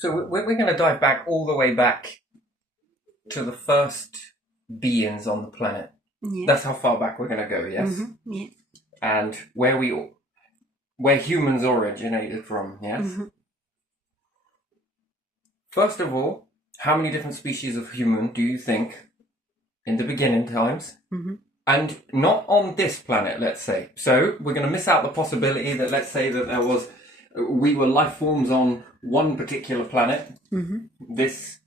So we're going to dive back all the way back to the first beings on the planet. Yeah. That's how far back we're going to go, yes? Mm-hmm. Yeah. And where humans originated from, yes? Mm-hmm. First of all, how many different species of human do you think in the beginning times? Mm-hmm. And not on this planet, let's say. So we're going to miss out the possibility that, let's say that we were life forms on one particular planet. Mm-hmm. This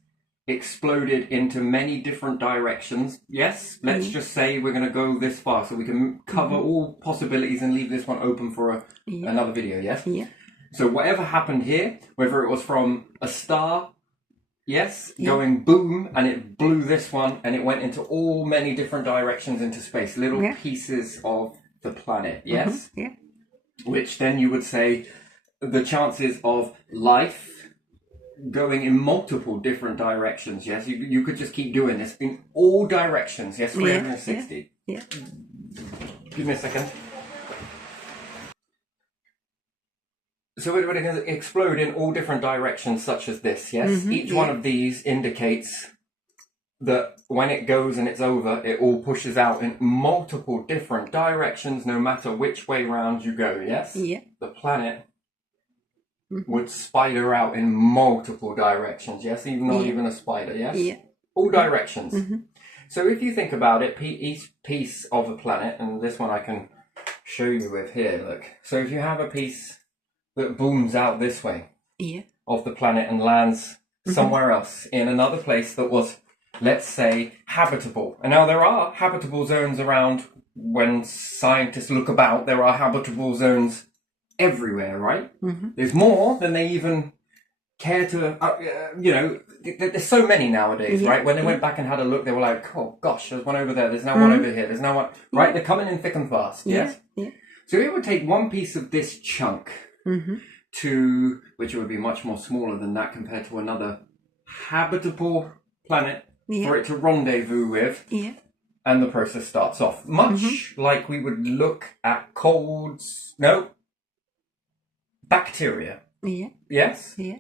exploded into many different directions. Yes, let's just say we're going to go this far so we can cover all possibilities and leave this one open for another video, yes? Yeah. So whatever happened here, whether it was from a star, yes, going boom, and it blew this one, and it went into all many different directions into space, little pieces of the planet, yes? Mm-hmm. Yeah. Which then you would say the chances of life going in multiple different directions, yes? You could just keep doing this in all directions, yes? 360. Yeah. Give me a second. So we're going to explode in all different directions such as this, yes? Mm-hmm. Each one of these indicates that when it goes and it's over, it all pushes out in multiple different directions no matter which way round you go, yes? Yeah. The planet would spider out in multiple directions, yes? Not even a spider, yes? Yeah. All directions. Mm-hmm. So if you think about it, each piece of a planet, and this one I can show you with here, look. So if you have a piece that booms out this way of the planet and lands somewhere else in another place that was, let's say, habitable. And now there are habitable zones around. When scientists look about, there are habitable zones everywhere, right? Mm-hmm. There's more than they even care to, there's so many nowadays, right? When they went back and had a look, they were like, oh gosh, there's one over there, there's now one over here, there's now one, right? They're coming in thick and fast, yes? Yeah. So it would take one piece of this chunk which would be much more smaller than that compared to another habitable planet for it to rendezvous with. Yeah. And the process starts off. Much like we would look at bacteria. Yeah. Yes? Yeah.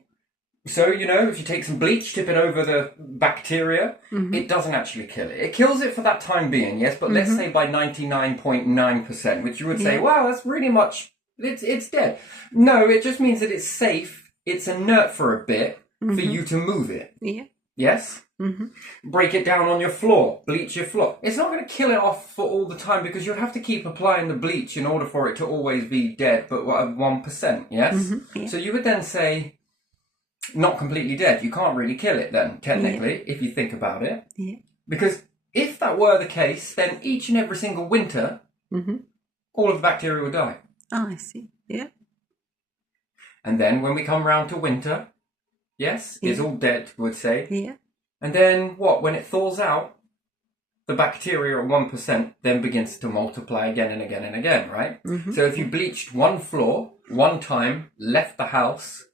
So, if you take some bleach, tip it over the bacteria, it doesn't actually kill it. It kills it for that time being, yes? But let's say by 99.9%, which you would say, wow, that's really much, it's dead. No, it just means that it's safe, it's inert for a bit, for you to move it. Yeah. Yes? Break it down on your floor, bleach your floor. It's not going to kill it off for all the time because you'd have to keep applying the bleach in order for it to always be dead, but at 1%, yes? So you would then say, not completely dead. You can't really kill it then, technically, if you think about it. Yeah. Because if that were the case, then each and every single winter, all of the bacteria would die. Oh, I see. Yeah. And then when we come round to winter, yes, it's all dead, would say. Yeah. And then what? When it thaws out, the bacteria at 1% then begins to multiply again and again and again, right? So if you bleached one floor, one time, left the house,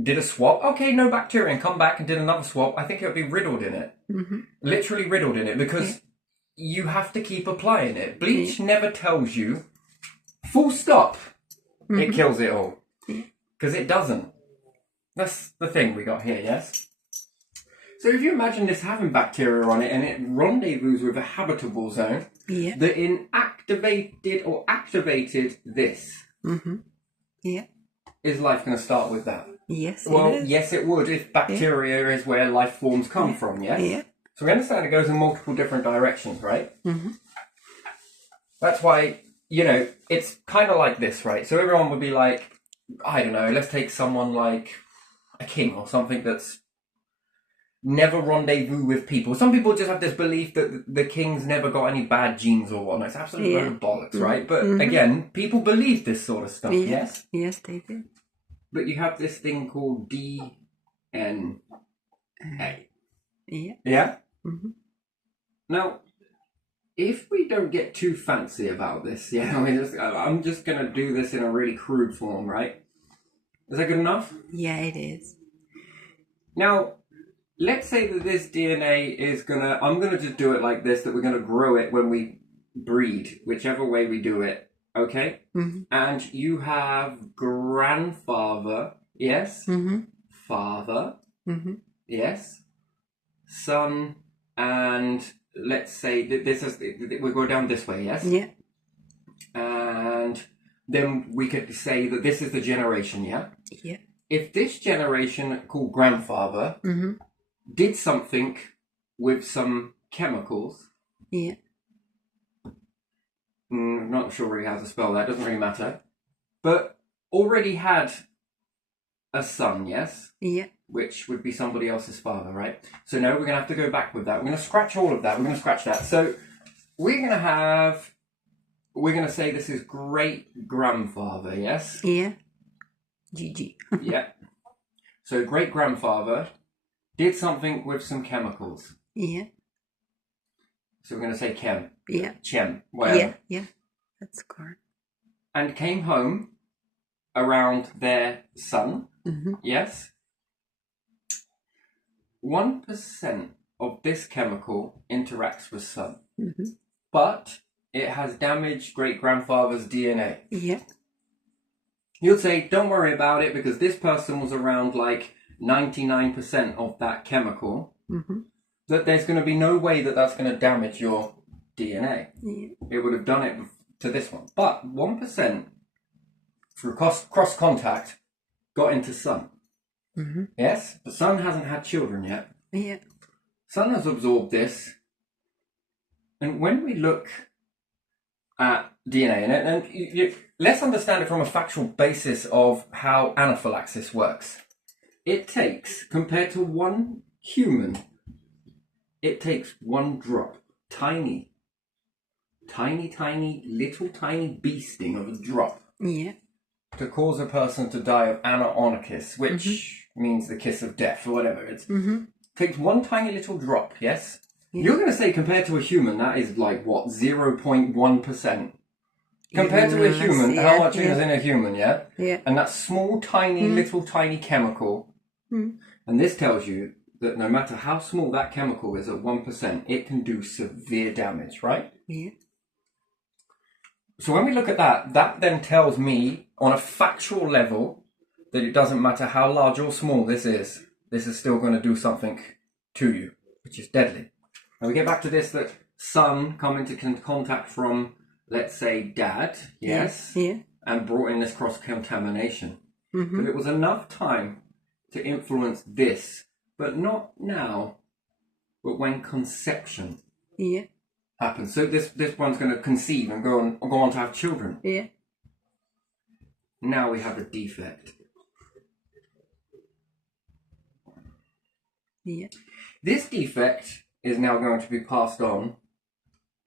did a swap, okay, no bacteria, and come back and did another swap, I think it would be riddled in it. Literally riddled in it, because you have to keep applying it. Bleach never tells you, full stop, it kills it all. Because it doesn't. That's the thing we got here, yes? So if you imagine this having bacteria on it and it rendezvous with a habitable zone, that activated this, is life going to start with that? Yes, yes, it would if bacteria is where life forms come from, yes? Yeah. So we understand it goes in multiple different directions, right? That's why, it's kind of like this, right? So everyone would be like, I don't know, let's take someone like a king or something that's never rendezvous with people. Some people just have this belief that the king's never got any bad genes or whatnot. It's absolutely load of bollocks, right? But again, people believe this sort of stuff, yes? Yes, they do. But you have this thing called DNA. Yeah. Yeah? Now, if we don't get too fancy about this, I'm just going to do this in a really crude form, right? Is that good enough? Yeah, it is. Now, let's say that this DNA is I'm going to just do it like this, that we're going to grow it when we breed, whichever way we do it, okay? And you have grandfather, yes? Father. Mm-hmm. Yes. Son and let's say this is we go down this way. Yes. Yeah. And then we could say that this is the generation. Yeah. Yeah. If this generation called grandfather Mm-hmm. did something with some chemicals, Yeah. not sure really how to spell that, doesn't really matter, but already had a son, yes? Yeah. Which would be somebody else's father, right? So no, we're going to have to go back with that. We're going to scratch all of that. We're going to scratch that. So we're going to say this is great-grandfather, yes? Yeah. GG. Yeah. So great-grandfather did something with some chemicals. Yeah. So we're going to say chem. Yeah. Chem. Whatever. Yeah. Yeah. That's correct. And came home around their son, Mm-hmm. yes? 1% of this chemical interacts with sun, Mm-hmm. but it has damaged great-grandfather's DNA. Yeah. You'd say, don't worry about it because this person was around like 99% of that chemical, Mm-hmm. that there's going to be no way that that's going to damage your DNA. Yeah. It would have done it to this one. But 1% through cross contact got into sun. Mm-hmm. Yes? The sun hasn't had children yet. Yeah. Sun has absorbed this. And when we look at DNA, and let's understand it from a factual basis of how anaphylaxis works. It takes, compared to one human, it takes one drop, tiny, little tiny bee sting of a drop, Yeah. to cause a person to die of anaonychus, which means the kiss of death, or whatever it is. Mm-hmm. Takes one tiny little drop, yes? Yeah. You're going to say compared to a human, that is like, what, 0.1%? Compared to a Yes, human, yeah, how much yeah. is in a human, yeah? Yeah. And that small, tiny, little, tiny chemical, and this tells you that no matter how small that chemical is at 1%, it can do severe damage, right? Yeah. So when we look at that, that then tells me on a factual level that it doesn't matter how large or small this is still going to do something to you, which is deadly. Now we get back to this, that son come into contact from, let's say, dad, yes, Yeah. and brought in this cross-contamination. Mm-hmm. But it was enough time to influence this, but not now, but when conception Yeah. happens. So this one's going to conceive and go on to have children. Yeah. Now we have a defect. Yeah. This defect is now going to be passed on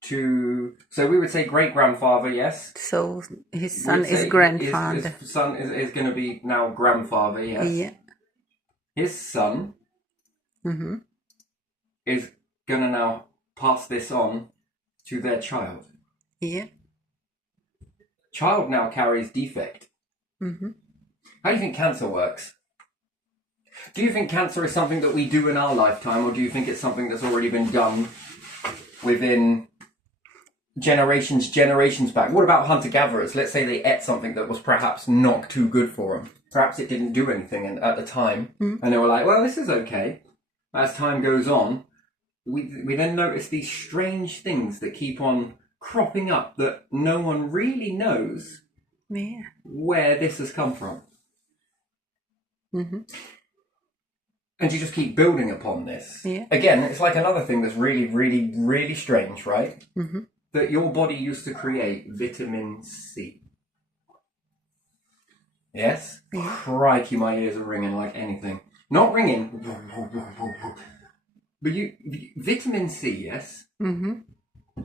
to, so we would say great-grandfather, yes? So his son We'd say is grandfather. His son is going to be now grandfather, yes? Yeah. His son Mm-hmm. is going to now pass this on to their child. Yeah. Child now carries defect. Mm-hmm. How do you think cancer works? Do you think cancer is something that we do in our lifetime, or do you think it's something that's already been done within generations back? What about hunter-gatherers? Let's say they ate something that was perhaps not too good for them. Perhaps it didn't do anything at the time, and they were like, well, this is okay. As time goes on, we then notice these strange things that keep on cropping up that no one really knows Yeah. where this has come from. Mm-hmm. And you just keep building upon this. Yeah. Again, it's like another thing that's really, really, really strange, right? Mm-hmm. That your body used to create vitamin C. Yes? Yeah. Crikey, my ears are ringing like anything. Not ringing. But vitamin C, yes? Mm-hmm.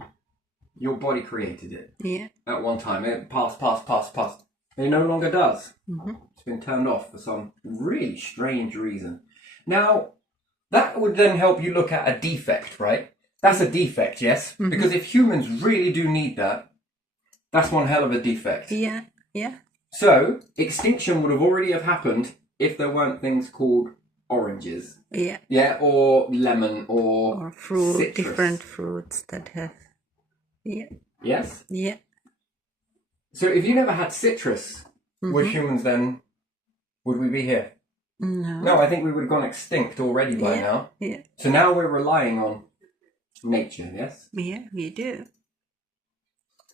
Your body created it Yeah. at one time. It passed. It no longer does. Mm-hmm. It's been turned off for some really strange reason. Now, that would then help you look at a defect, right? That's a defect, yes? Mm-hmm. Because if humans really do need that, that's one hell of a defect. Yeah. Yeah. So, extinction would have already have happened if there weren't things called oranges. Yeah. Yeah, or lemon, or fruit, citrus. different fruits that have. Yeah. Yes? Yeah. So if you never had citrus, would Mhm. humans then, would we be here? No. No, I think we would have gone extinct already by now. Yeah. So now we're relying on nature, yes? Yeah, we do.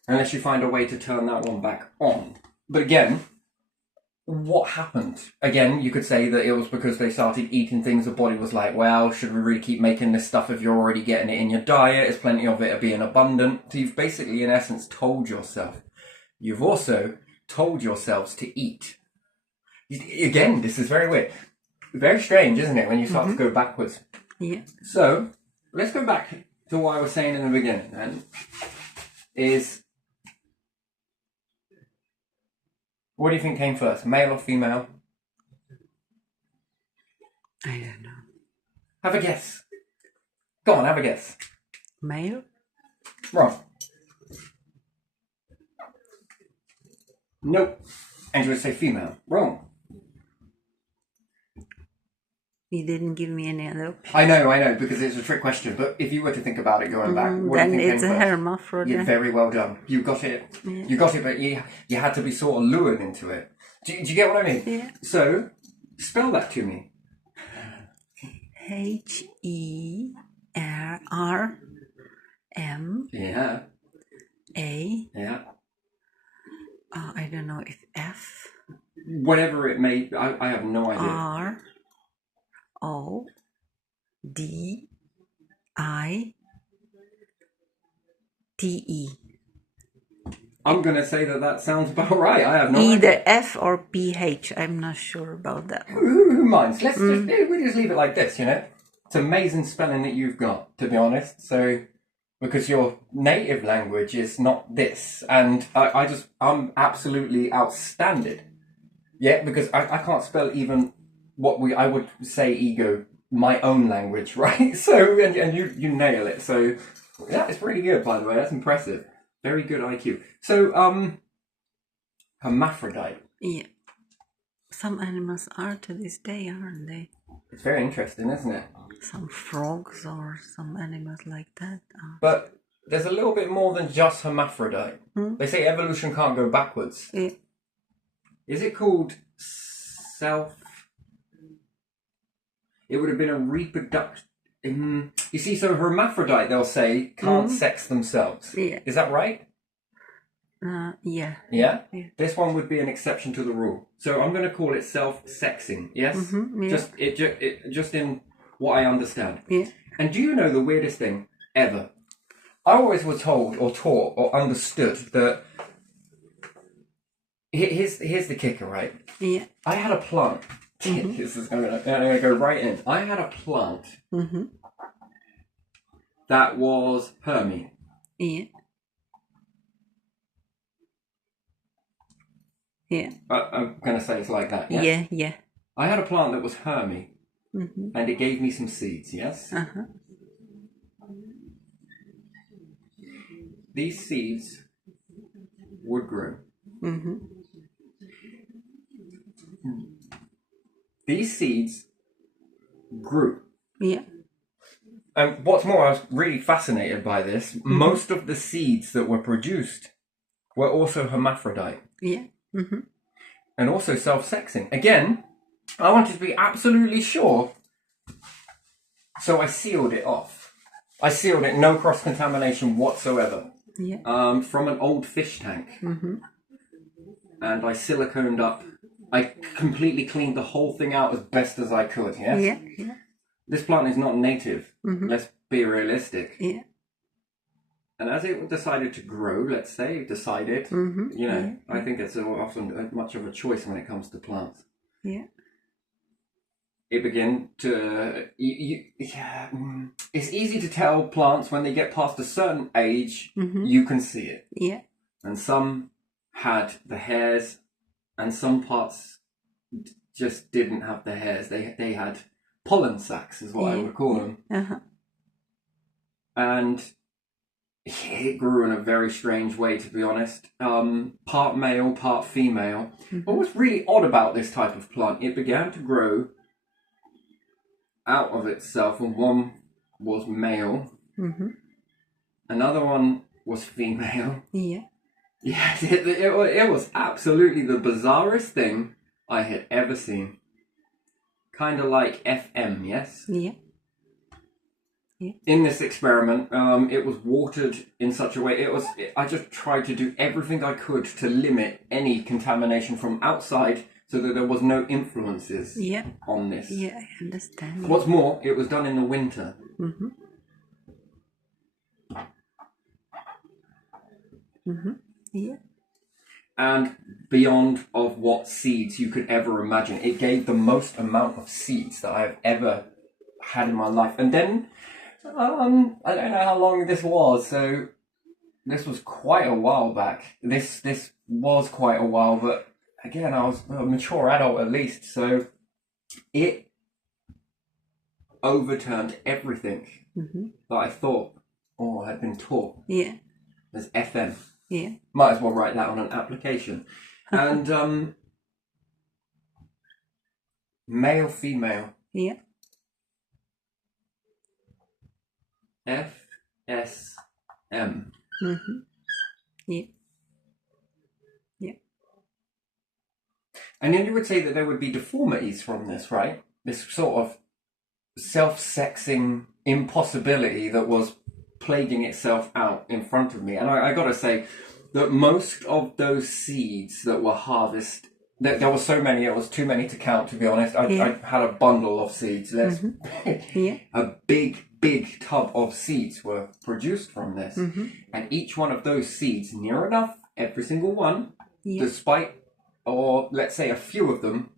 Unless you find a way to turn that one back on. But again, what happened? Again, you could say that it was because they started eating things, the body was like, well, should we really keep making this stuff if you're already getting it in your diet? There's plenty of it being abundant. So you've basically, in essence, told yourself. You've also told yourselves to eat. Again, this is very weird. Very strange, isn't it, when you start to go backwards? Yeah. So, let's go back to what I was saying in the beginning, and is, what do you think came first, male or female? I don't know. Have a guess. Go on, have a guess. Male? Wrong. Nope. And you would say female. Wrong. You didn't give me any other option. I know, because it's a trick question, but if you were to think about it going back, what Then do you think it's a came first? hermaphrodite. You're very well done. You got it. Yeah. You got it, but you had to be sort of lured into it. Do you get what I mean? Yeah. So, spell that to me. HERRM Yeah. A. Yeah. I don't know if F Whatever it may, I have no idea. R O D I T E. I'm going to say that sounds about right. I have no idea. Either F or PH. I'm not sure about that one. Who minds? Let's we just leave it like this, you know? It's amazing spelling that you've got, to be honest. So, because your native language is not this. And I'm absolutely outstanding. Yeah, because I can't spell even what I would say ego, my own language, right? So, and you nail it. So, yeah, it's pretty good, by the way. That's impressive. Very good IQ. So, hermaphrodite. Yeah. Some animals are to this day, aren't they? It's very interesting, isn't it? Some frogs or some animals like that. But there's a little bit more than just hermaphrodite. They say evolution can't go backwards. Yeah. Is it called self? It would have been a reproduction. You see, so hermaphrodite, they'll say, can't sex themselves. Yeah. Is that right? Yeah. Yeah? Yeah. This one would be an exception to the rule. So I'm going to call it self-sexing, yes? Yeah. Just in what I understand. Yeah. And do you know the weirdest thing ever? I always was told or taught or understood that... Here's the kicker, right? Yeah. I had a plant. This is I'm gonna go right in. I had a plant that was Hermy. Yeah. Yeah. I'm gonna say it's like that. Yes? Yeah. Yeah. I had a plant that was Hermy, and it gave me some seeds. Yes. These seeds would grow. These seeds grew. Yeah. And what's more, I was really fascinated by this. Most of the seeds that were produced were also hermaphrodite. Yeah. And also self-sexing. Again, I wanted to be absolutely sure. So I sealed it off. I sealed it, no cross-contamination whatsoever. Yeah. From an old fish tank. And I siliconed up. I completely cleaned the whole thing out as best as I could, yes? Yeah. Yeah. This plant is not native. Let's be realistic. Yeah. And as it decided to grow, let's say, you know, I think it's often much of a choice when it comes to plants. Yeah. It began to... it's easy to tell plants when they get past a certain age, you can see it. Yeah. And some had the hairs, and some parts just didn't have the hairs. They had pollen sacs, is what I would call them. And it grew in a very strange way, to be honest. Part male, part female. But what's really odd about this type of plant, it began to grow out of itself, and one was male. Another one was female. Yeah. Yeah, it was absolutely the bizarrest thing I had ever seen. kind of like FM, yes? Yeah. In this experiment, it was watered in such a way. I just tried to do everything I could to limit any contamination from outside, so that there was no influences Yeah. on this. Yeah, I understand. What's more, it was done in the winter. Mm-hmm. Mm-hmm. Yeah. And beyond of what seeds you could ever imagine. It gave the most amount of seeds that I've ever had in my life. And then, I don't know how long this was, so this was quite a while back. This was quite a while, but again, I was a mature adult at least, so it overturned everything that I thought or had been taught Yeah. as FM. Yeah. Might as well write that on an application. And male, female. Yeah. FSM. Mm-hmm. Yeah. Yeah. And then you would say that there would be deformities from this, right? This sort of self-sexing impossibility that was plaguing itself out in front of me. And I got to say that most of those seeds that were harvested, there were so many, it was too many to count, to be honest. I had a bundle of seeds. A big tub of seeds were produced from this. And each one of those seeds, near enough, every single one, despite, or let's say a few of them,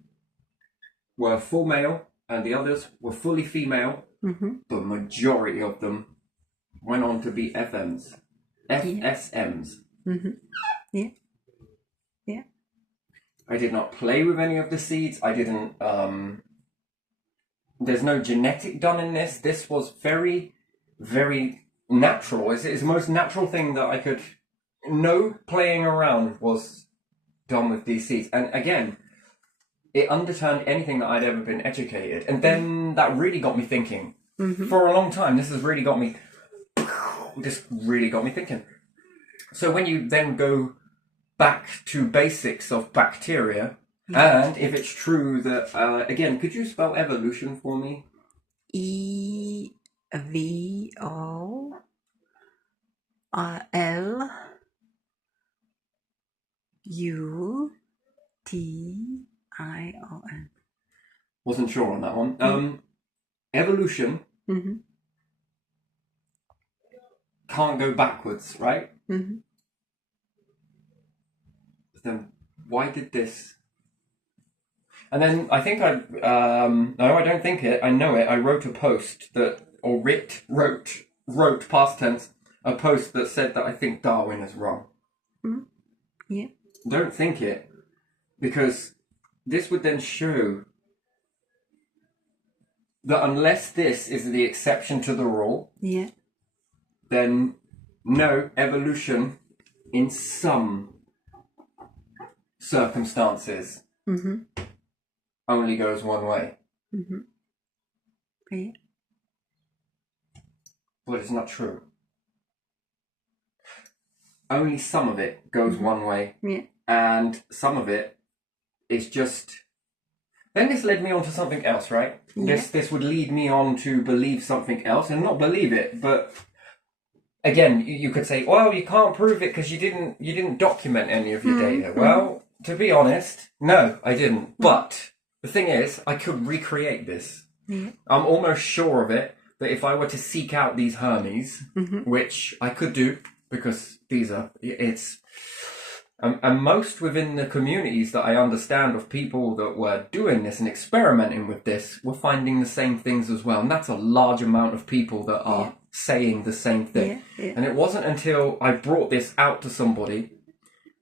were full male and the others were fully female. The majority of them went on to be FMs. FSMs. Yeah. Yeah. I did not play with any of the seeds. I didn't, there's no genetic done in this. This was very, very natural. It's the most natural thing that I could, no playing around was done with these seeds. And again, it underturned anything that I'd ever been educated. And then that really got me thinking. For a long time, this really got me thinking. So when you then go back to basics of bacteria, and if it's true that, again, could you spell evolution for me? EVOLUTION. Wasn't sure on that one. Evolution can't go backwards, right? Then why did this? And then I think no, I don't think it. I know it. I wrote a post wrote past tense, a post that said that I think Darwin is wrong. Yeah. Don't think it, because this would then show that unless this is the exception to the rule, then no, evolution in some circumstances only goes one way. Yeah. But it's not true. Only some of it goes one way, and some of it is just. Then this led me on to something else, right? This would lead me on to believe something else, and not believe it, but again, you could say, well, you can't prove it because you didn't document any of your data. Well, to be honest, no, I didn't. But the thing is, I could recreate this. I'm almost sure of it, that if I were to seek out these Hermes, which I could do, because and most within the communities that I understand of people that were doing this and experimenting with this were finding the same things as well. And that's a large amount of people that are saying the same thing. And it wasn't until I brought this out to somebody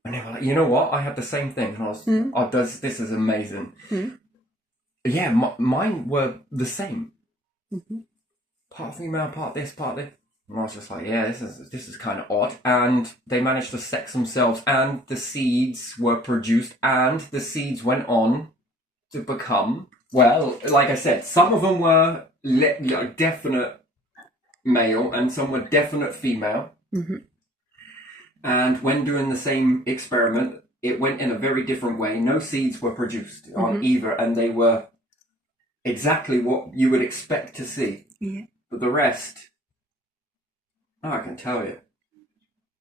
and they were like, you know what, I had the same thing. And I was, this is amazing. Yeah, mine were the same. Part female, part this, part this. And I was just like, yeah, this is kind of odd. And they managed to sex themselves, and the seeds were produced, and the seeds went on to become, well, like I said, some of them were definite male, and some were definite female. And when doing the same experiment, it went in a very different way. No seeds were produced on either, and they were exactly what you would expect to see. Yeah. But the rest, I can tell you.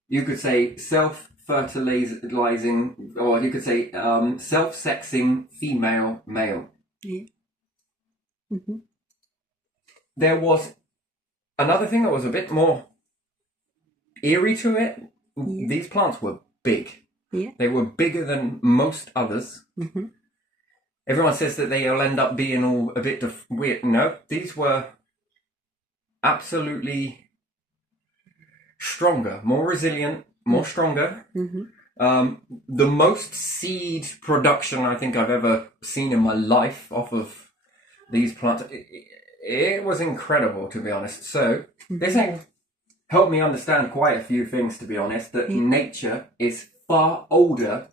You could say self-fertilizing, or you could say self-sexing female male. Yeah. Mm-hmm. There was another thing that was a bit more eerie to it. Yeah. These plants were big. Yeah. They were bigger than most others. Mm-hmm. Everyone says that they'll end up being all a bit weird. No, these were absolutely stronger, more resilient, more stronger. Mm-hmm. The most seed production I think I've ever seen in my life off of these plants. It was incredible, to be honest. So this thing helped me understand quite a few things, to be honest, that nature is far older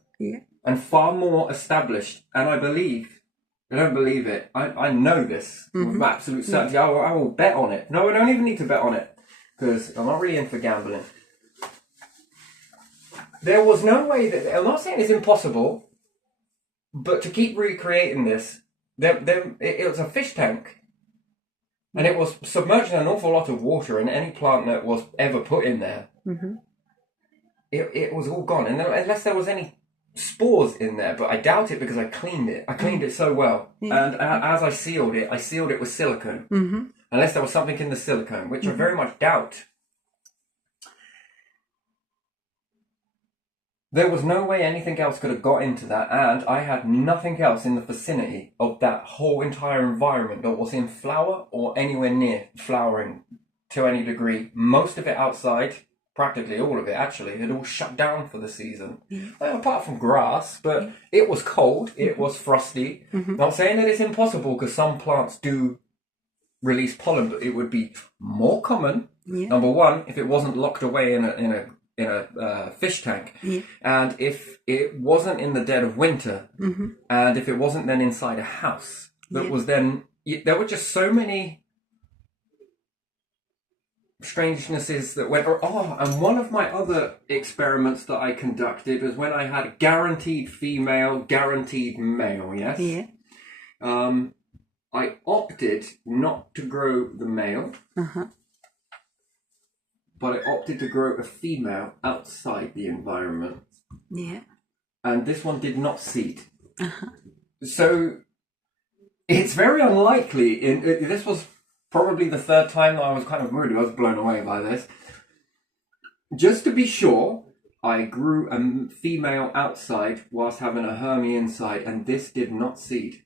and far more established. And I don't believe it, I know this with absolute certainty. I will bet on it. No, I don't even need to bet on it, because I'm not really in for gambling. There was no way that, I'm not saying it's impossible, but to keep recreating this, it was a fish tank. And it was submerged in an awful lot of water, and any plant that was ever put in there, it was all gone. And unless there was any spores in there, but I doubt it because I cleaned it. I cleaned it so well. Yeah. And as I sealed it with silicone. Mm-hmm. Unless there was something in the silicone, which I very much doubt. There was no way anything else could have got into that, and I had nothing else in the vicinity of that whole entire environment that was in flower or anywhere near flowering to any degree. Most of it outside, practically all of it actually, had all shut down for the season. Well, apart from grass, but it was cold, it was frosty. Not saying that it's impossible, because some plants do release pollen, but it would be more common. Number one, if it wasn't locked away in a fish tank, and if it wasn't in the dead of winter, and if it wasn't then inside a house, that was then, there were just so many strangenesses that went. And one of my other experiments that I conducted was when I had guaranteed female, guaranteed male. I opted not to grow the male. But I opted to grow a female outside the environment. And this one did not seed. So it's very unlikely. This was probably the third time that I was kind of worried. I was blown away by this. Just to be sure, I grew a female outside whilst having a Hermie inside, and this did not seed.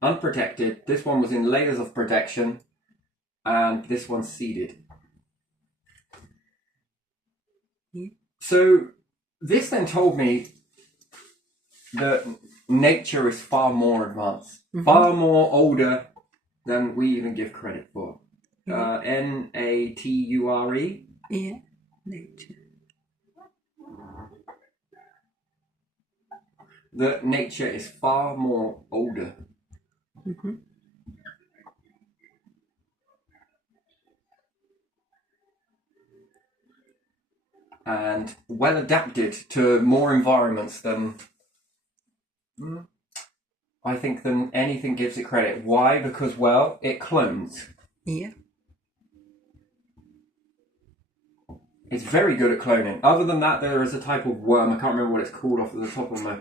Unprotected. This one was in layers of protection, and this one seeded. So this then told me that nature is far more advanced, far more older than we even give credit for. Nature. Yeah, nature. That nature is far more older. And well adapted to more environments than I think than anything gives it credit. Why? Because, well, it clones. It's very good at cloning. Other than that, there is a type of worm. I can't remember what it's called off the top of my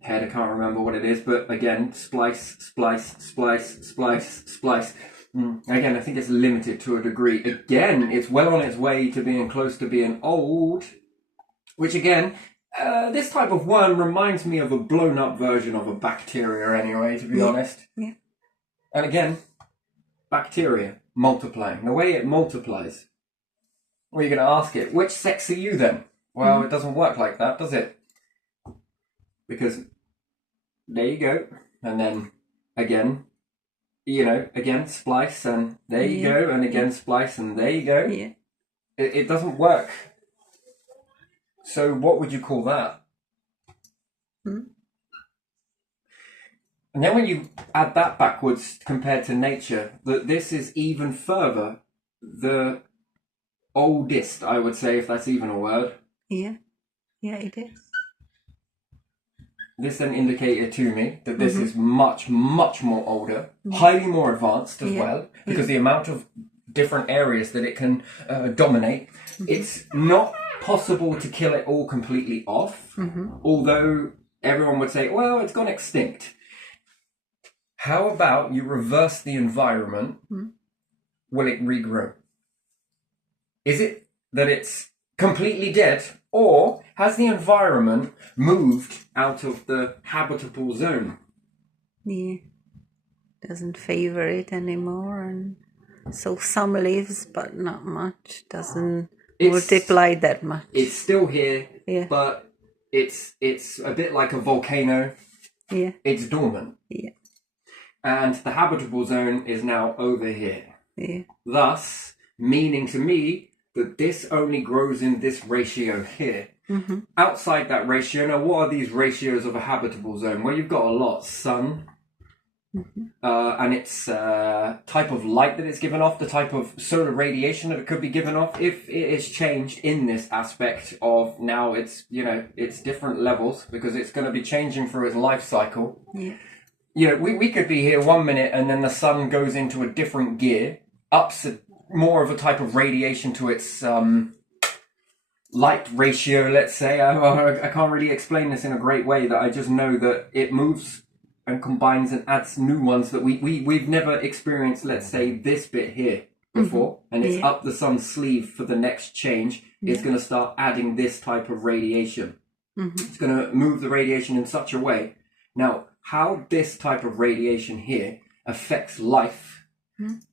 head. I can't remember what it is. But again, splice. Again, I think it's limited to a degree. Again, it's well on its way to being close to being old. Which again, this type of worm reminds me of a blown up version of a bacteria anyway, to be honest. And again, bacteria multiplying. The way it multiplies. Well, you're going to ask it, which sex are you then? Well, it doesn't work like that, does it? Because there you go. And then again, again, splice, and there you go, and again, splice, and there you go. It doesn't work. So what would you call that? And then when you add that backwards compared to nature, that this is even further the oldest, I would say, if that's even a word. Yeah, it is. this then indicated to me that this is much, much more older, highly more advanced as well, because the amount of different areas that it can dominate, it's not possible to kill it all completely off, although everyone would say, well, it's gone extinct. How about you reverse the environment? Will it regrow? Is it that it's completely dead, or has the environment moved out of the habitable zone? Yeah. Doesn't favor it anymore, and so some lives, but not much. Doesn't multiply that much. It's still here, Yeah. but it's a bit like a volcano. Yeah. It's dormant. Yeah. And the habitable zone is now over here. Yeah. Thus, meaning to me that this only grows in this ratio here. Outside that ratio, now what are these ratios of a habitable zone? Well, you've got a lot. Sun, and its type of light that it's given off, the type of solar radiation that it could be given off, if it is changed in this aspect of now it's, it's different levels, because it's going to be changing through its life cycle. Yeah. We could be here 1 minute and then the sun goes into a different gear, ups more of a type of radiation to its light ratio, let's say. I can't really explain this in a great way, that I just know that it moves and combines and adds new ones that we've never experienced, let's say, this bit here before, and it's up the sun's sleeve for the next change. It's going to start adding this type of radiation. It's going to move the radiation in such a way. Now, how this type of radiation here affects life,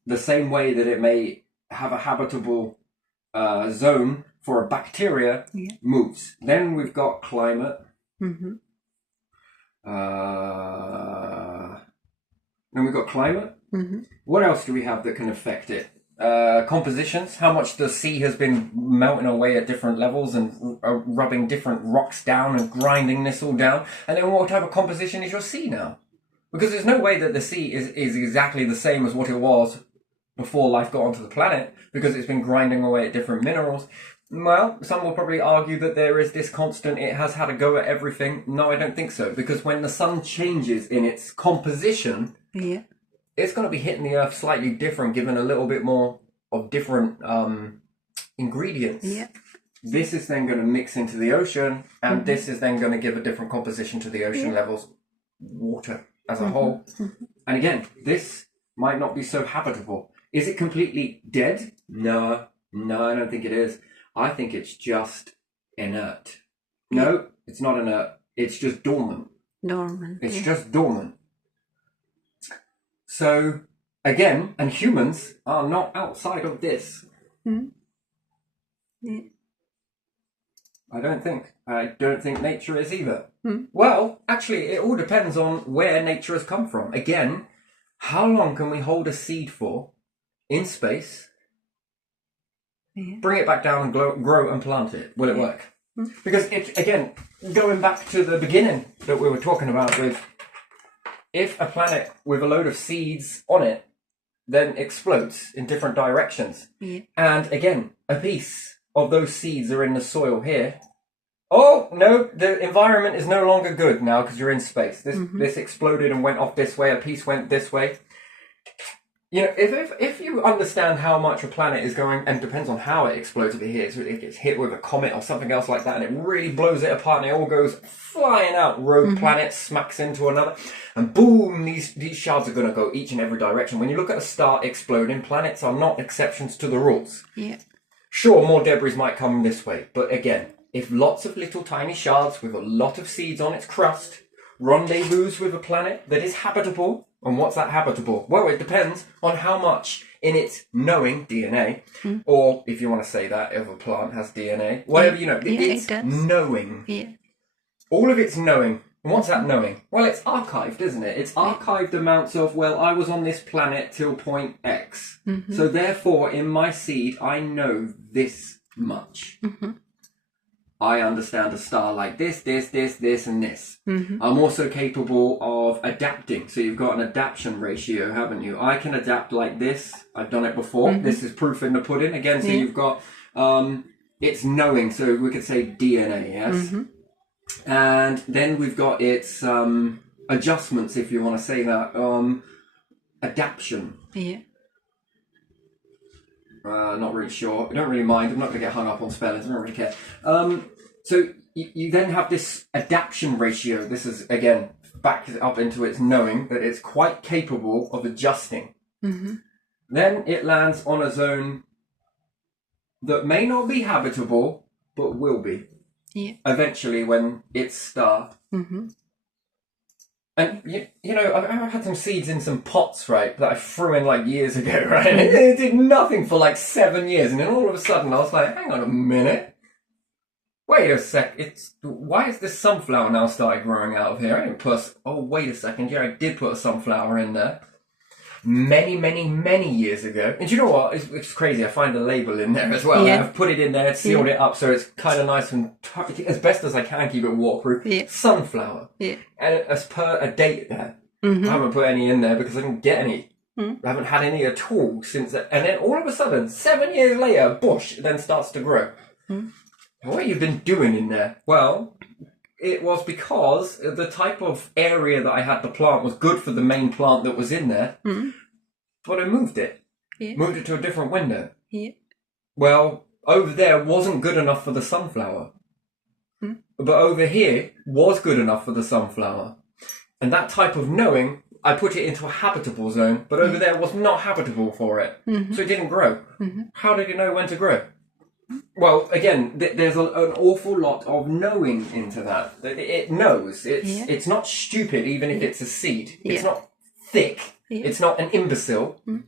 the same way that it may have a habitable zone for a bacteria, moves. Then we've got climate. Then we've got climate. What else do we have that can affect it? Compositions, how much the sea has been melting away at different levels and rubbing different rocks down and grinding this all down. And then what type of composition is your sea now? Because there's no way that the sea is exactly the same as what it was before life got onto the planet, because it's been grinding away at different minerals. Well, some will probably argue that there is this constant, it has had a go at everything. No, I don't think so, because when the sun changes in its composition, it's going to be hitting the earth slightly different, given a little bit more of different ingredients. This is then going to mix into the ocean, and this is then going to give a different composition to the ocean levels, water as a whole. And again, this might not be so habitable. Is it completely dead? No, I don't think it is. I think it's just inert. No, it's not inert. It's just dormant. It's just dormant. So, again, and humans are not outside of this. I don't think nature is either. Well, actually, it all depends on where nature has come from. Again, how long can we hold a seed for in space? Bring it back down and grow and plant it. Will it work? Because, again, going back to the beginning that we were talking about with, if a planet with a load of seeds on it then explodes in different directions, and again, a piece of those seeds are in the soil here, oh, no, the environment is no longer good now because you're in space. This exploded and went off this way, a piece went this way. If you understand how much a planet is going, and depends on how it explodes, if it gets hit with a comet or something else like that, and it really blows it apart, and it all goes flying out, rogue planet smacks into another, and boom, these shards are going to go each and every direction. When you look at a star exploding, planets are not exceptions to the rules. Sure, more debris might come this way, but again, if lots of little tiny shards with a lot of seeds on its crust rendezvous with a planet that is habitable. And what's that habitable? Well, it depends on how much in its knowing DNA, or if you want to say that, if a plant has DNA, whatever, it's knowing. All of its knowing. And what's that knowing? Well, it's archived, isn't it? It's archived amounts of, well, I was on this planet till point X. So therefore, in my seed, I know this much. I understand a star like this, and this. I'm also capable of adapting. So you've got an adaptation ratio, haven't you? I can adapt like this. I've done it before. This is proof in the pudding. Again, so you've got, it's knowing. So we could say DNA, yes? And then we've got its adjustments, if you want to say that. Adaption. Yeah. Not really sure. I don't really mind. I'm not going to get hung up on spellings. I don't really care. So you then have this adaption ratio. This is, again, back up into its knowing that it's quite capable of adjusting. Mm-hmm. Then it lands on a zone that may not be habitable, but will be. Yeah. Eventually when it's star. Mm-hmm. And, you know, I've had some seeds in some pots, right, that I threw in, like, years ago, right? And it did nothing for, like, 7 years. And then all of a sudden I was like, hang on a minute. Wait a sec. Why is this sunflower now started growing out of here? I didn't put wait a second. Yeah, I did put a sunflower in there. Many years ago. And do you know what? It's crazy. I find the label in there as well. Yeah. I've put it in there, sealed it up, so it's kind of nice and as best as I can keep it waterproof. Yeah. Sunflower. Yeah. And as per a date there. Mm-hmm. I haven't put any in there because I didn't get any. Mm. I haven't had any at all since that. And then all of a sudden, 7 years later, bush then starts to grow. Mm. What have you been doing in there? Well, it was because the type of area that I had to plant was good for the main plant that was in there. Mm. But I moved it. Yeah. Moved it to a different window. Yeah. Well, over there wasn't good enough for the sunflower. Mm. But over here was good enough for the sunflower. And that type of knowing, I put it into a habitable zone, but over there was not habitable for it. Mm-hmm. So it didn't grow. Mm-hmm. How did it know when to grow? Well, again, there's an awful lot of knowing into that. It knows. It's not stupid, even if it's a seed. It's not thick. It's not an imbecile. Mm.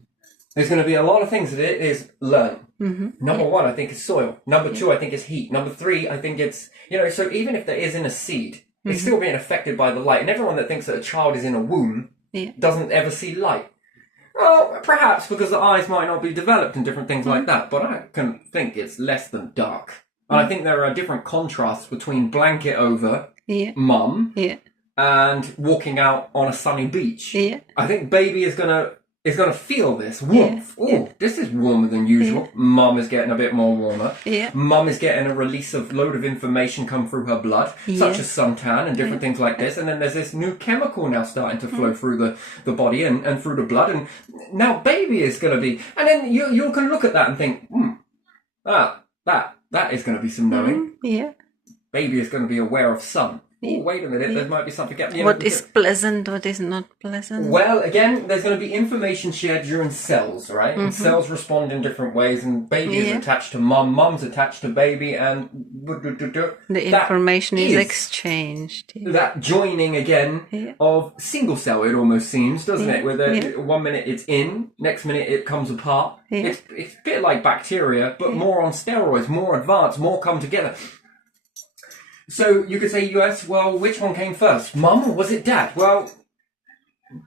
There's going to be a lot of things that it is learn. Mm-hmm. Number one, I think, is soil. Number two, I think, is heat. Number three, I think it's, so even if there is in a seed, it's still being affected by the light. And everyone that thinks that a child is in a womb doesn't ever see light. Well, perhaps because the eyes might not be developed and different things like that, but I can think it's less than dark. And I think there are different contrasts between blanket over mum and walking out on a sunny beach. Yeah. I think baby is gonna feel this warmth. This is warmer than usual. Mum is getting a bit more warmer. Yeah. Mum is getting a release of load of information come through her blood, such as suntan and different things like this. And then there's this new chemical now starting to flow through the body and through the blood. And now baby is going to be, and then you can look at that and think, that is going to be some knowing. Yeah. Baby is going to be aware of sun. Oh, wait a minute, there might be something. What is pleasant, what is not pleasant? Well, again, there's going to be information shared during cells, right? And cells respond in different ways, and baby is attached to mum, mum's attached to baby, and the information is exchanged. Yeah. That joining again of single cell, it almost seems, doesn't it? Where 1 minute it's in, next minute it comes apart. Yeah. It's a bit like bacteria, but more on steroids, more advanced, more come together. So you could say, well, which one came first, mum or was it dad? Well,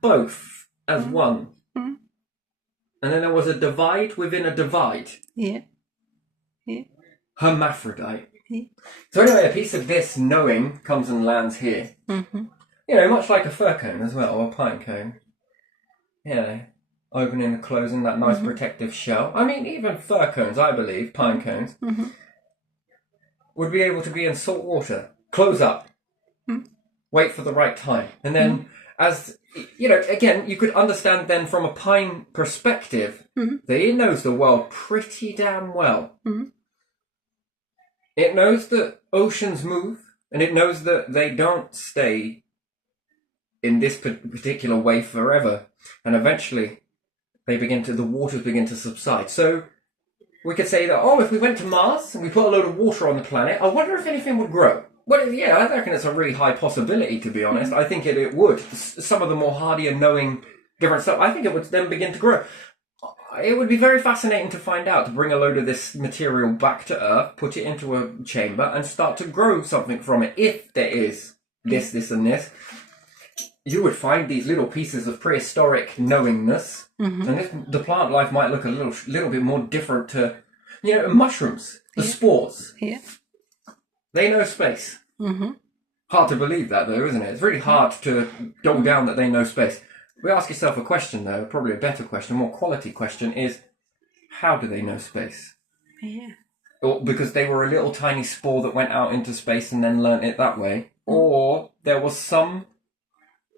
both as one. Mm. And then there was a divide within a divide. Yeah. Yeah. Hermaphrodite. Yeah. So anyway, a piece of this knowing comes and lands here. Mm-hmm. Much like a fir cone as well, or a pine cone. Opening and closing that nice protective shell. I mean, even fir cones, I believe, pine cones, would be able to be in salt water, close up, wait for the right time. And then, as, again, you could understand then from a pine perspective that it knows the world pretty damn well. Mm-hmm. It knows that oceans move, and it knows that they don't stay in this particular way forever. And eventually, the waters begin to subside. So, we could say that, if we went to Mars and we put a load of water on the planet, I wonder if anything would grow. Well, I reckon it's a really high possibility, to be honest. I think it would. Some of the more hardier knowing different stuff, I think it would then begin to grow. It would be very fascinating to find out, to bring a load of this material back to Earth, put it into a chamber, and start to grow something from it. If there is this, and this, you would find these little pieces of prehistoric knowingness. And the plant life might look a little bit more different to, mushrooms, the spores. Yeah. They know space. Mm-hmm. Hard to believe that, though, isn't it? It's really hard to go down that they know space. We ask yourself a question, though, probably a better question, a more quality question, is how do they know space? Yeah. or because they were a little tiny spore that went out into space and then learnt it that way, or there was some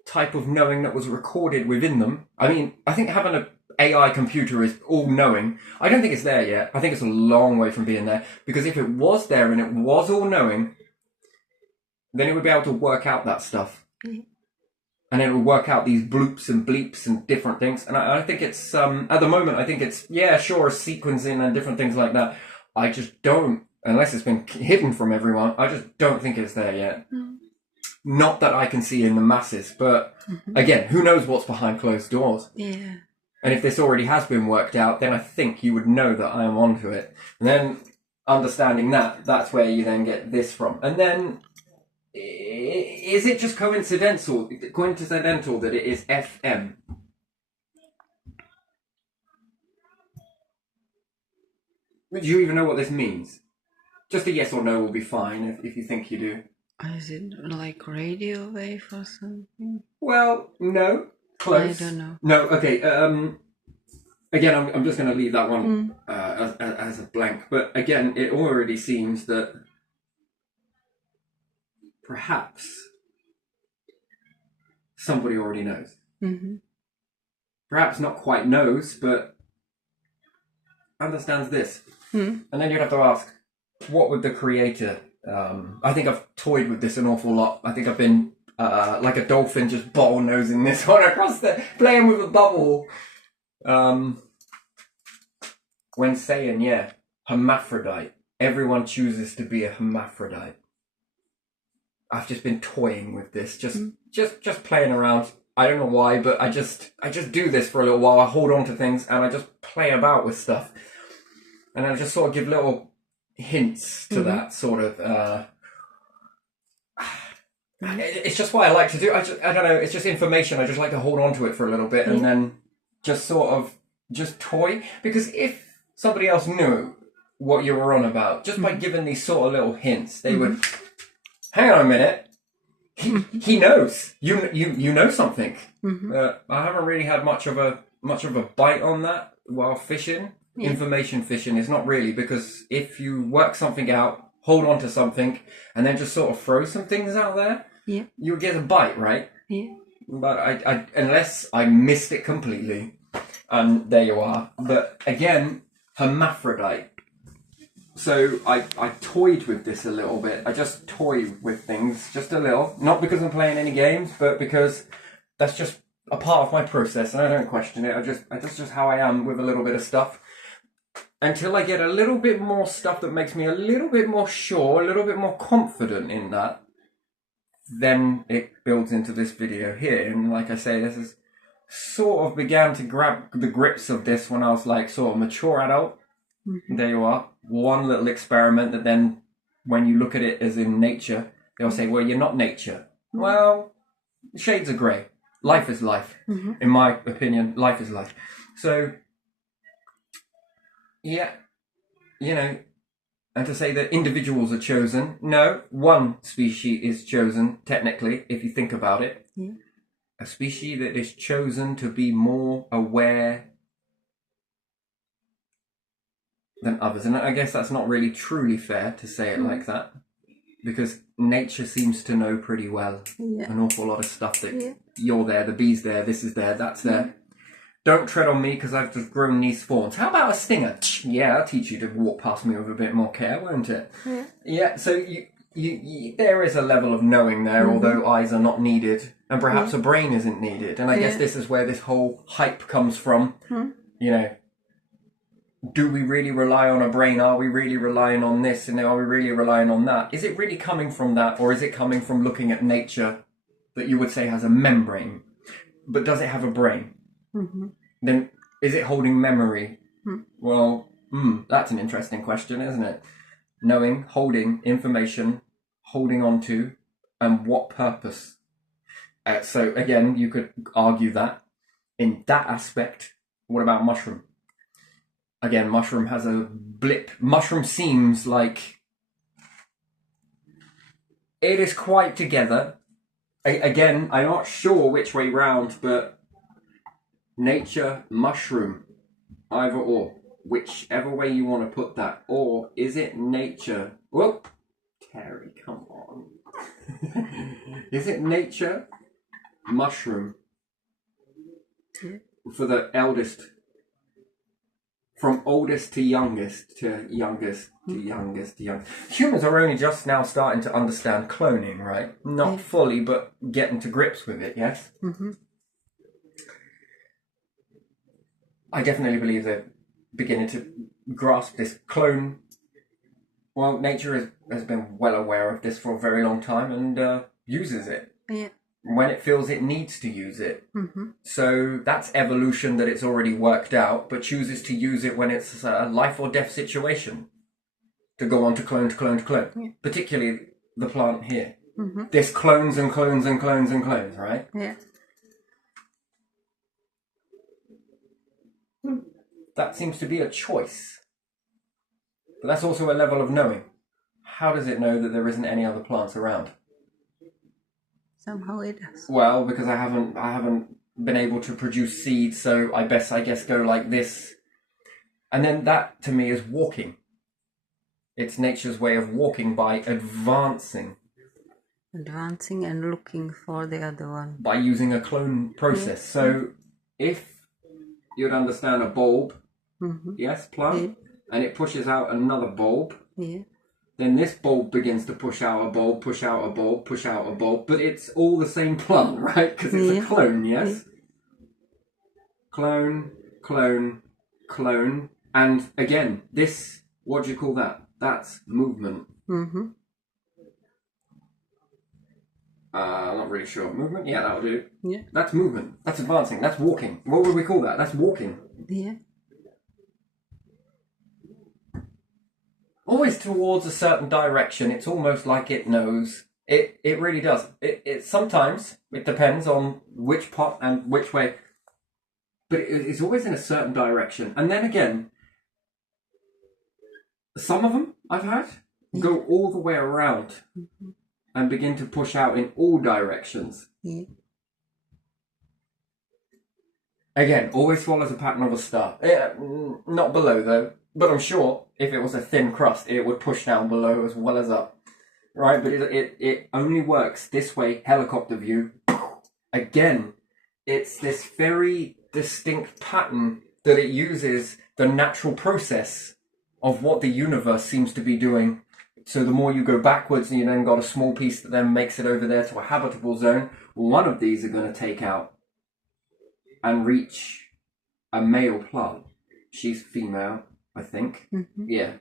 type of knowing that was recorded within them. I mean, I think having an AI computer is all knowing. I don't think it's there yet. I think it's a long way from being there, because if it was there and it was all knowing, then it would be able to work out that stuff. And it would work out these bloops and bleeps and different things. And I think it's, at the moment, I think it's, yeah, sure, sequencing and different things like that. I just don't, unless it's been hidden from everyone, I just don't think it's there yet. Not that I can see in the masses, but again, who knows what's behind closed doors? Yeah. And if this already has been worked out, then I think you would know that I am onto it. And then understanding that, that's where you then get this from. And then, is it just coincidental that it is FM? Do you even know what this means? Just a yes or no will be fine if you think you do. Is it like radio wave or something? Well, no. Close. I don't know. No, okay. Again, I'm just going to leave that one as a blank. But again, it already seems that perhaps somebody already knows. Perhaps not quite knows, but understands this. And then you'd have to ask, what would the creator... I think I've toyed with this an awful lot. I think I've been like a dolphin, just bottle-nosing this one across playing with a bubble. When saying, yeah, hermaphrodite. Everyone chooses to be a hermaphrodite. I've just been toying with this, just playing around. I don't know why, but I just do this for a little while. I hold on to things and I just play about with stuff. And I just sort of give little hints to that sort of... It's just what I like to do. I don't know, it's just information. I just like to hold on to it for a little bit and then just sort of just toy. Because if somebody else knew what you were on about, just by giving these sort of little hints, they would... Hang on a minute. He knows. You know something. I haven't really had much of a bite on that while fishing. Information fishing is not really, because if you work something out, hold on to something, and then just sort of throw some things out there, you'll get a bite, right? But I unless I missed it completely, and there you are. But again, hermaphrodite. So I toyed with this a little bit. I just toy with things just a little. Not because I'm playing any games, but because that's just a part of my process, and I don't question it. That's just how I am with a little bit of stuff. Until I get a little bit more stuff that makes me a little bit more sure, a little bit more confident in that, then it builds into this video here. And like I say, this is sort of began to grab the grips of this when I was like sort of mature adult. There you are. One little experiment that then, when you look at it as in nature, they'll say, well, you're not nature. Well, shades of grey. Life is life. In my opinion, life is life. So, yeah, you know, and to say that individuals are chosen, no, one species is chosen, technically, if you think about it. A species that is chosen to be more aware than others. And I guess that's not really truly fair to say it like that, because nature seems to know pretty well an awful lot of stuff that you're there, the bee's there, this is there, that's there. Don't tread on me because I've just grown these thorns. How about a stinger? Yeah, I'll teach you to walk past me with a bit more care, won't it? Yeah, so you there is a level of knowing there, although eyes are not needed, and perhaps a brain isn't needed. And I guess this is where this whole hype comes from. You know, do we really rely on a brain? Are we really relying on this? And are we really relying on that? Is it really coming from that, or is it coming from looking at nature that you would say has a membrane? But does it have a brain? Then is it holding memory? Well, that's an interesting question, isn't it? Knowing, holding information, holding on to, and what purpose? So again, you could argue that in that aspect. What about mushroom? Again, mushroom has a blip. Mushroom seems like it is quite together. Again, I'm not sure which way round, but nature, mushroom, either or. whichever way you want to put that, or is it nature? Whoop, Terry, come on. Is it nature, mushroom, for the eldest, from oldest to youngest to youngest to youngest to youngest? Humans are only just now starting to understand cloning, right? Not fully, but getting to grips with it, yes? Mm-hmm. I definitely believe they're beginning to grasp this clone. Well, nature has been well aware of this for a very long time and uses it. Yeah. When it feels it needs to use it. Mm-hmm. So that's evolution, that it's already worked out, but chooses to use it when it's a life or death situation. To go on to clone to clone to clone. Yeah. Particularly the plant here. Mm-hmm. This clones and clones and clones and clones, right? Yeah. That seems to be a choice. But that's also a level of knowing. How does it know that there isn't any other plants around? Somehow it does. Well, because I haven't been able to produce seeds, so I guess go like this. And then that to me is walking. It's nature's way of walking by advancing. Advancing and looking for the other one. By using a clone process. So if you'd understand a bulb, yes, plant, and it pushes out another bulb, then this bulb begins to push out a bulb, push out a bulb, push out a bulb, but it's all the same plant, right? Because it's a clone, yes? Clone, clone, clone, and again, this, what do you call that? That's movement. Mm-hmm. I'm not really sure. Movement? Yeah, that'll do. Yeah. That's movement. That's advancing. That's walking. What would we call that? That's walking. Yeah. Always towards a certain direction. It's almost like it knows. It really does. It sometimes it depends on which pot and which way, but it's always in a certain direction. And then again, some of them I've had go all the way around and begin to push out in all directions. Yeah. Again, always follows a pattern of a star. Not below though, but I'm sure if it was a thin crust, it would push down below as well as up. Right, but it only works this way, helicopter view. Again, it's this very distinct pattern that it uses the natural process of what the universe seems to be doing. So the more you go backwards and you then got a small piece that then makes it over there to a habitable zone, one of these are going to take out and reach a male plant. She's female, I think. Mm-hmm. Yeah.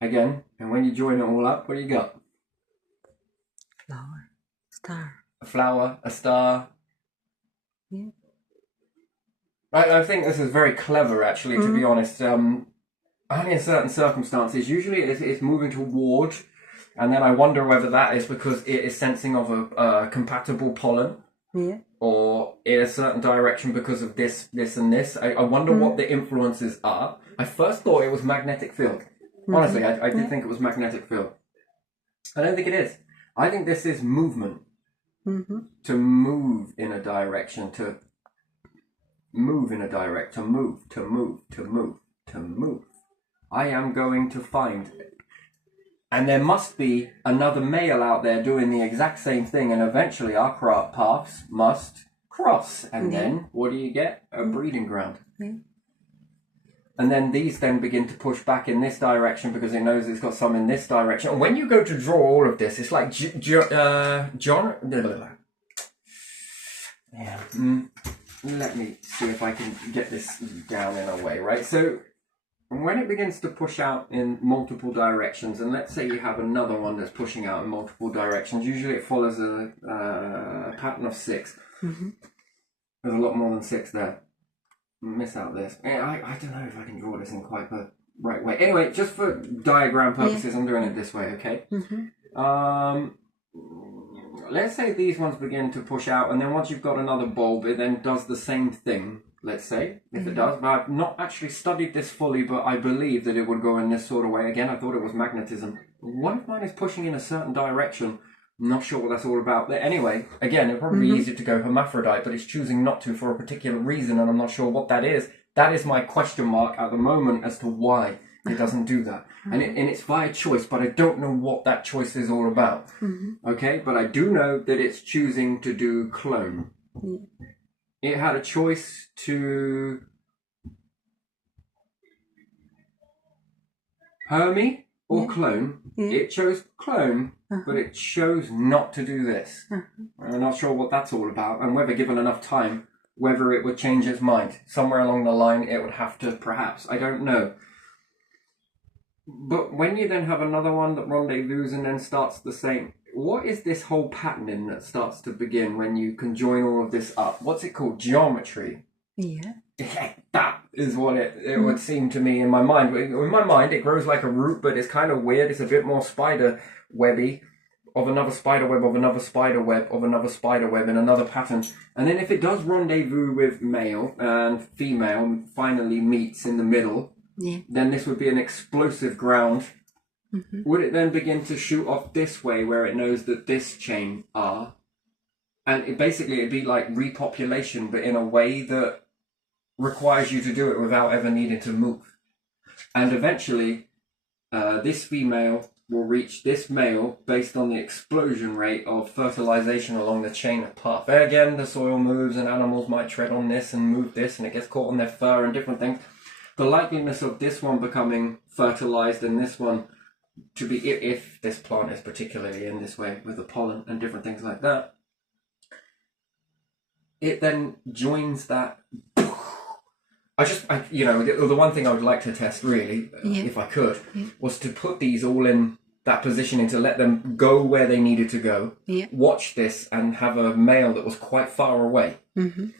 Again, and when you join it all up, what do you got? Flower. Star. A flower, a star. Yeah. I think this is very clever, actually, to be honest. Only in certain circumstances. Usually it's moving toward, and then I wonder whether that is because it is sensing of a compatible pollen. Yeah. Or in a certain direction because of this, and this. I wonder what the influences are. I first thought it was magnetic field. Honestly, I did think it was magnetic field. I don't think it is. I think this is movement. Mm-hmm. To move in a direction, to move in a direction, to move, to move, to move, to move. I am going to find... And there must be another male out there doing the exact same thing, and eventually our paths must cross. And then, what do you get? A breeding ground. Yeah. And then these then begin to push back in this direction because it knows it's got some in this direction. And when you go to draw all of this, it's like John... Yeah. Let me see if I can get this down in a way, right? So when it begins to push out in multiple directions, and let's say you have another one that's pushing out in multiple directions, usually it follows a pattern of 6. Mm-hmm. There's a lot more than 6 there. Miss out this. I don't know if I can draw this in quite the right way. Anyway, just for diagram purposes, I'm doing it this way, okay? Mm-hmm. Let's say these ones begin to push out, and then once you've got another bulb, it then does the same thing, let's say, if it does. But I've not actually studied this fully, but I believe that it would go in this sort of way. Again, I thought it was magnetism. One of mine is pushing in a certain direction. I'm not sure what that's all about. But anyway, again, it'd probably be easier to go hermaphrodite, but it's choosing not to for a particular reason, and I'm not sure what that is. That is my question mark at the moment as to why it doesn't do that. And it's via choice, but I don't know what that choice is all about. Okay, but I do know that it's choosing to do clone. It had a choice to Hermie or clone. It chose clone, but it chose not to do this. I'm not sure what that's all about, and whether given enough time, whether it would change its mind. Somewhere along the line, it would have to, perhaps. I don't know. But when you then have another one that rendezvous and then starts the same, what is this whole patterning that starts to begin when you can join all of this up? What's it called? Geometry. Yeah. That is what it would seem to me in my mind. In my mind, it grows like a root, but it's kind of weird. It's a bit more spider webby, of another spider web, of another spider web, of another spider web, in another pattern. And then if it does rendezvous with male and female, finally meets in the middle, then this would be an explosive ground. Would it then begin to shoot off this way where it knows that this chain are? And it basically, it'd be like repopulation, but in a way that requires you to do it without ever needing to move. And eventually, this female will reach this male based on the explosion rate of fertilization along the chain of path. Again, the soil moves and animals might tread on this and move this and it gets caught on their fur and different things. The likeliness of this one becoming fertilized and this one to be, if this plant is particularly in this way with the pollen and different things like that, it then joins that. The one thing I would like to test really, if I could, was to put these all in that positioning to let them go where they needed to go, watch this and have a male that was quite far away, and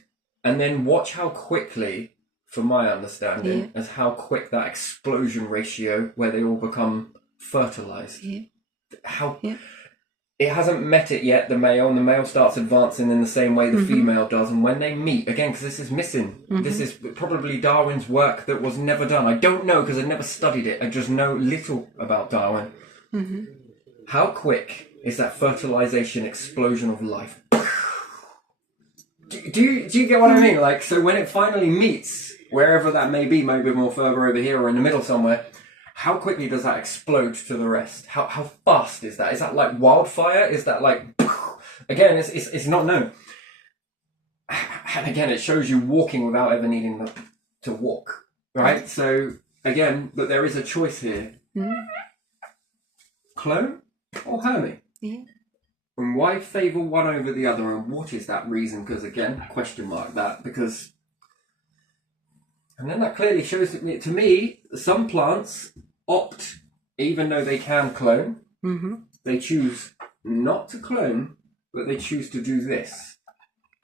then watch how quickly, from my understanding, as how quick that explosion ratio where they all become fertilized. It hasn't met it yet, the male, and the male starts advancing in the same way the female does. And when they meet, again, because this is missing, this is probably Darwin's work that was never done. I don't know because I never studied it. I just know little about Darwin. How quick is that fertilization explosion of life? Do you get what I mean? Like, so when it finally meets, wherever that may be, maybe more further over here or in the middle somewhere, how quickly does that explode to the rest? How fast is that? Is that like wildfire? Is that like... Again, it's not known. And again, it shows you walking without ever needing to walk, right? So, again, but there is a choice here. Clone or Hermie? And why favour one over the other, and what is that reason? Because, again, question mark that, because... And then that clearly shows to me, some plants opt, even though they can clone, they choose not to clone, but they choose to do this.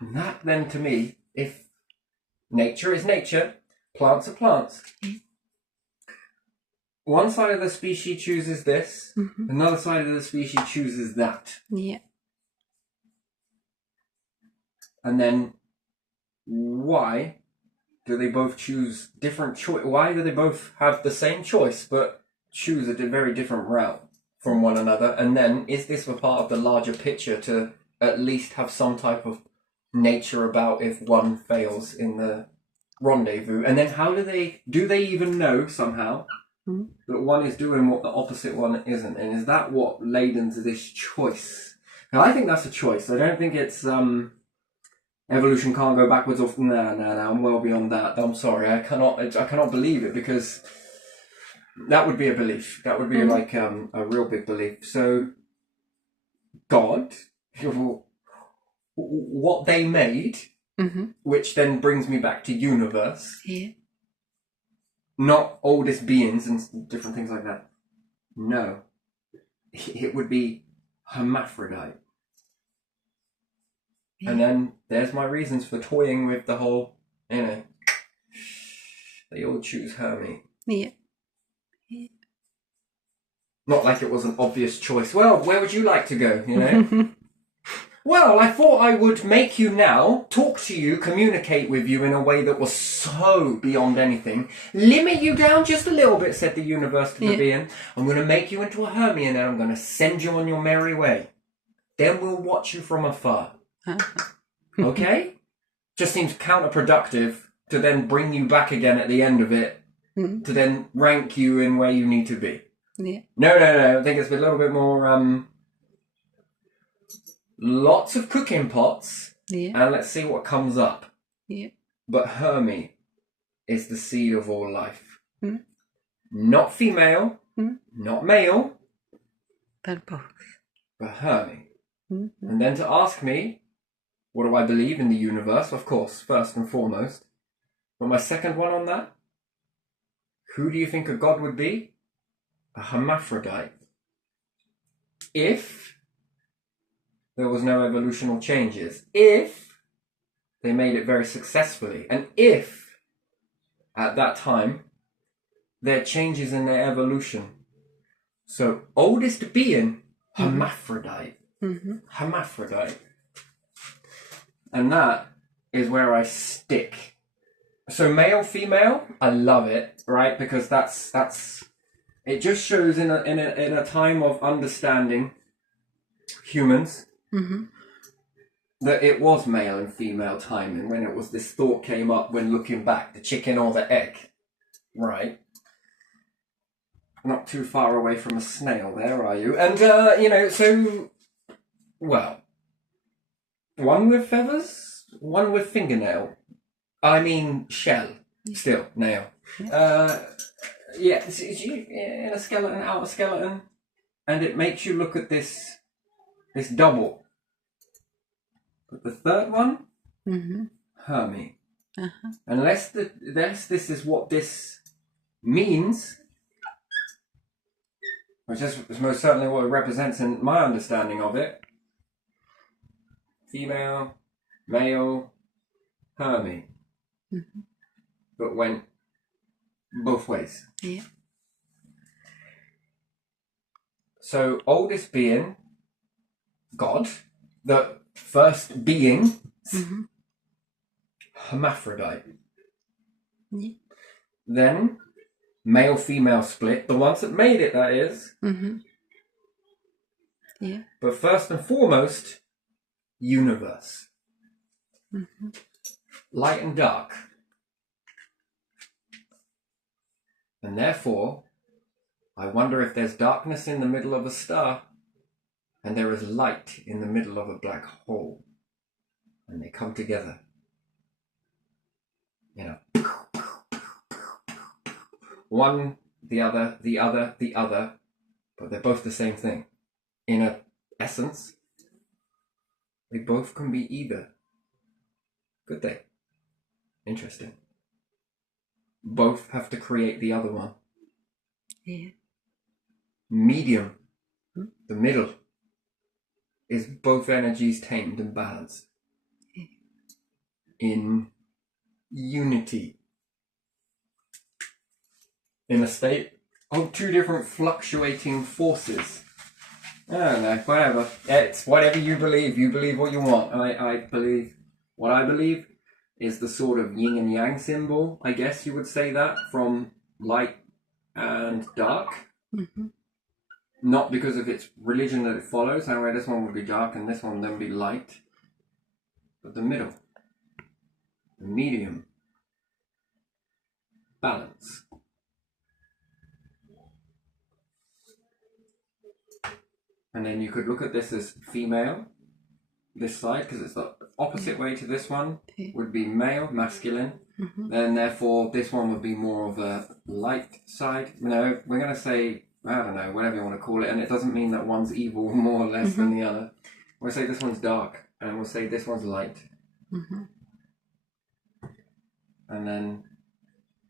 And that then to me, if nature is nature, plants are plants. One side of the species chooses this, another side of the species chooses that. And then why do they both choose different choice? Why do they both have the same choice but choose a very different route from one another? And then is this a part of the larger picture to at least have some type of nature about if one fails in the rendezvous? And then how do they even know somehow that one is doing what the opposite one isn't? And is that what ladens this choice? Now I think that's a choice. I don't think it's evolution can't go backwards or no, I'm well beyond that. I'm sorry, I cannot believe it, because that would be a belief. That would be like a real big belief. So God, what they made, which then brings me back to universe, not oldest beings and different things like that. No, it would be hermaphrodite. And then there's my reasons for toying with the whole, they all choose Hermie. Not like it was an obvious choice. Well, where would you like to go, Well, I thought I would make you now, talk to you, communicate with you in a way that was so beyond anything. Limit you down just a little bit, said the universe to the being. I'm going to make you into a Hermie and then I'm going to send you on your merry way. Then we'll watch you from afar. Okay? Just seems counterproductive to then bring you back again at the end of it, to then rank you in where you need to be. Yeah. No. I think it's a little bit more, lots of cooking pots, and let's see what comes up. Yeah. But Hermy is the seed of all life. Not female, not male, But both. but Hermy. And then to ask me, what do I believe in the universe? Of course, first and foremost. But my second one on that, who do you think a god would be? A hermaphrodite. If there was no evolutional changes, if they made it very successfully, and if at that time there are changes in their evolution. So oldest being, hermaphrodite. Hermaphrodite. And that is where I stick. So male, female, I love it, right? Because that's it just shows in a time of understanding humans that it was male and female timing when it was this thought came up when looking back, the chicken or the egg, right? Not too far away from a snail there, are you? And, so, well, one with feathers, one with fingernail. I mean, shell, still, nail. It's in a skeleton, outer skeleton, and it makes you look at this double. But the third one, Hermy. Unless this is what this means, which is most certainly what it represents in my understanding of it. Female, male, Hermy. But went both ways. Yeah. So, oldest being, God, the first being, hermaphrodite. Yeah. Then, male-female split, the ones that made it, that is. Yeah. But first and foremost, universe. Light and dark. And therefore, I wonder if there's darkness in the middle of a star and there is light in the middle of a black hole. And they come together. You know. One, the other, but they're both the same thing. In a essence, they both can be either. Could they? Interesting. Both have to create the other one. Yeah. Medium, the middle, is both energies tamed and balanced. In unity. In a state of two different fluctuating forces. I don't know, whatever. It's whatever you believe. You believe what you want. I believe what I believe is the sort of yin and yang symbol, I guess you would say that, from light and dark. Not because of its religion that it follows, however this one would be dark and this one then be light. But the middle. The medium. Balance. And then you could look at this as female, this side, because it's the opposite way to this one, would be male, masculine. Then therefore this one would be more of a light side. No, we're going to say, I don't know, whatever you want to call it, and it doesn't mean that one's evil more or less than the other. We'll say this one's dark, and we'll say this one's light. And then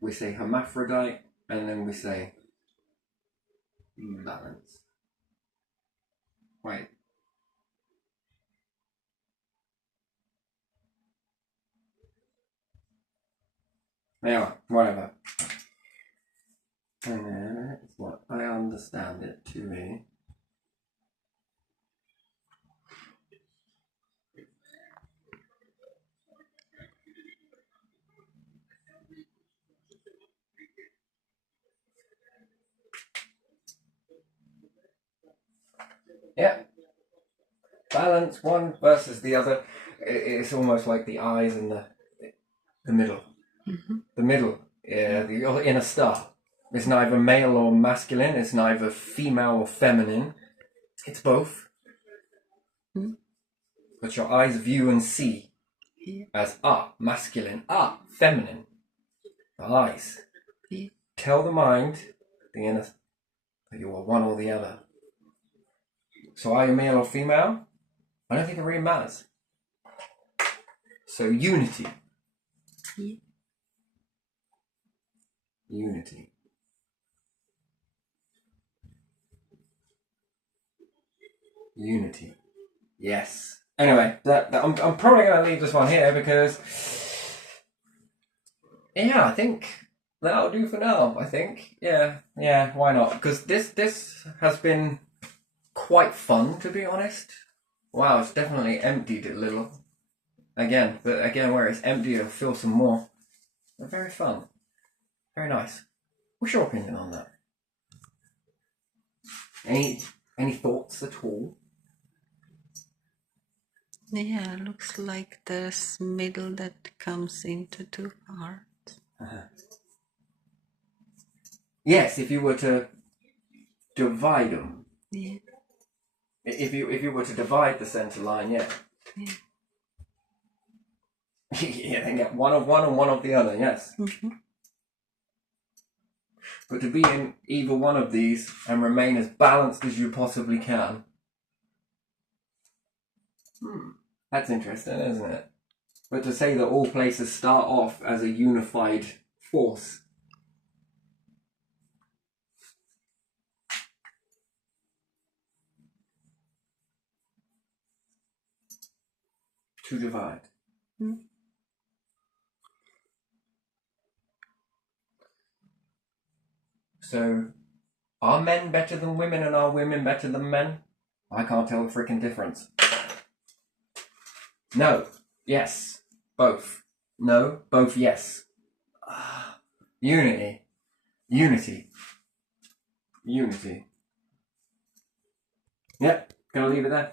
we say hermaphrodite, and then we say balance. Wait. Yeah, whatever. And then it's what I understand it to be. Yeah. Balance, one versus the other. It's almost like the eyes in the middle. The middle, yeah, the inner star. It's neither male or masculine. It's neither female or feminine. It's both. But your eyes view and see as masculine, feminine. The eyes tell the mind, the inner, that you are one or the other. So are you male or female? I don't think it really matters. So unity. Unity. Unity. Yes. Anyway, I'm probably going to leave this one here because, yeah, I think that'll do for now. I think, yeah, why not? Because this has been quite fun, to be honest. Wow, it's definitely emptied a little. But again, where it's empty, it'll fill some more. But very fun, very nice. What's your opinion on that? Any thoughts at all? Yeah, looks like there's middle that comes into two parts. Yes, if you were to divide them. Yeah. If you were to divide the center line, yeah. Yeah, then get one of one and one of the other, yes. But to be in either one of these and remain as balanced as you possibly can. That's interesting, isn't it? But to say that all places start off as a unified force. To divide. So, are men better than women and are women better than men? I can't tell the freaking difference. No. Yes. Both. No. Both. Yes. Unity. Yep. Gonna leave it there.